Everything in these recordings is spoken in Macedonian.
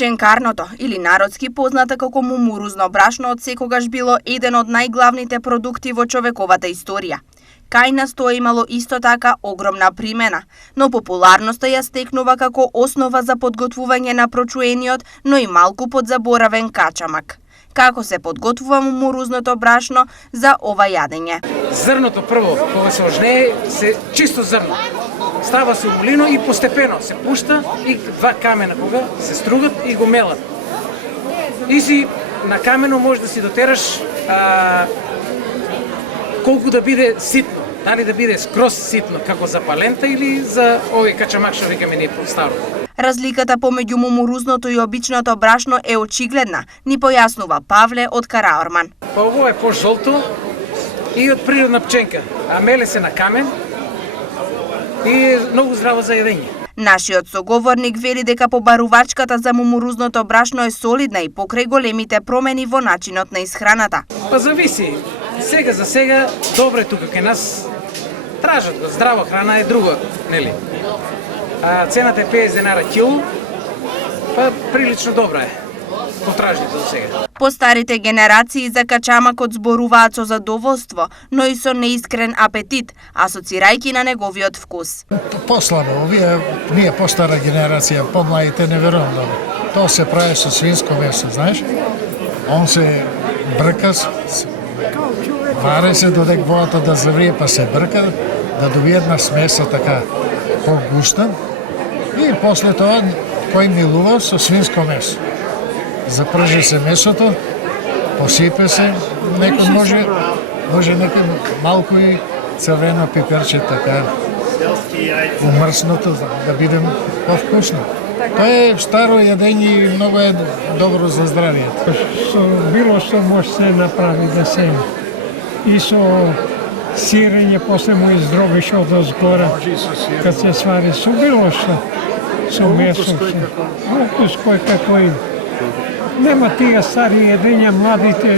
Пченкарното, или народски позната како мумурузно брашно, од секогаш било еден од најглавните продукти во човековата историја. Кај нас тоа имало исто така огромна примена, но популарноста ја стекнува како основа за подготвување на прочуениот, но и малку подзаборавен качамак. Како се подготвува мумурузното брашно за ова јадење? Зрното прво, кога се ожнее, се чисто зрно. Става се у млино и постепено се пушта и два камена кога се стругат и го мелат. И си на камено може да си дотераш колку да биде ситно. Дали да биде скроз ситно, како за палента или за овој качамак што викаме ние по-старо. Разликата помеѓу мумурузното и обичното брашно е очигледна, ни појаснува Павле од Караорман. Па ово е по-жолто и од природна пченка, а меле се на камен и е многу здраво за јадење. Нашиот соговорник вели дека побарувачката за мумурузното брашно е солидна и покрај големите промени во начинот на исхраната. Па зависи. Сега за сега добре тука кај нас тражат здрава храна е друга, нели? Цената е 50 денара кило, па прилично добра е. Потражите до сега. По старите генерации за качамакот зборуваат со задоволство, но и со неискрен апетит, асоцирајќи на неговиот вкус. Послабо, ние постара генерација, помладите не верувам добро. Тоа се прави со свинско месо, знаеш? Он се брка, варе се додек водата да заврие, па се брка, да добие една смеса така по-густа. И после тоа кој милува со свинско месо. Запржи се месото, посипе се, некој може некој малку и црвено пиперче така умрснато да биде повкусно. Тоа е старо јадење и многу е добро за здравието. Со било што може се направи да се и со сирење, после му издробиш од озгора, кад се свари со било што, со месо, укус кој како има. Нема тие стари јадења, младите,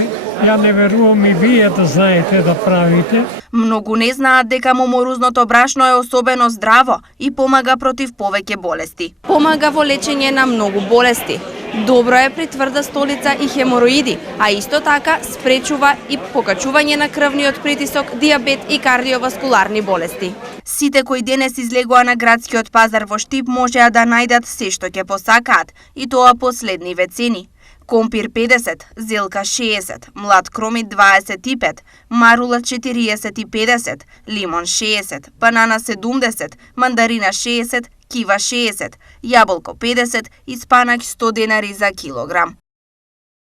ја не верувам и вие да знаете да правите. Многу не знаат дека мумурузното брашно е особено здраво и помага против повеќе болести. Помага во лечење на многу болести. Добро е при тврда столица и хемороиди, а исто така спречува и покачување на крвниот притисок, дијабет и кардиоваскуларни болести. Сите кои денес излегува на градскиот пазар во Штип можеа да најдат се што ќе посакаат, и тоа по следниве цени. Компир 50, зелка 60, млад кромит 25, марула 40 и 50, лимон 60, банана 70, мандарина 60, кива 60, јаболко 50 и спанак 100 денари за килограм.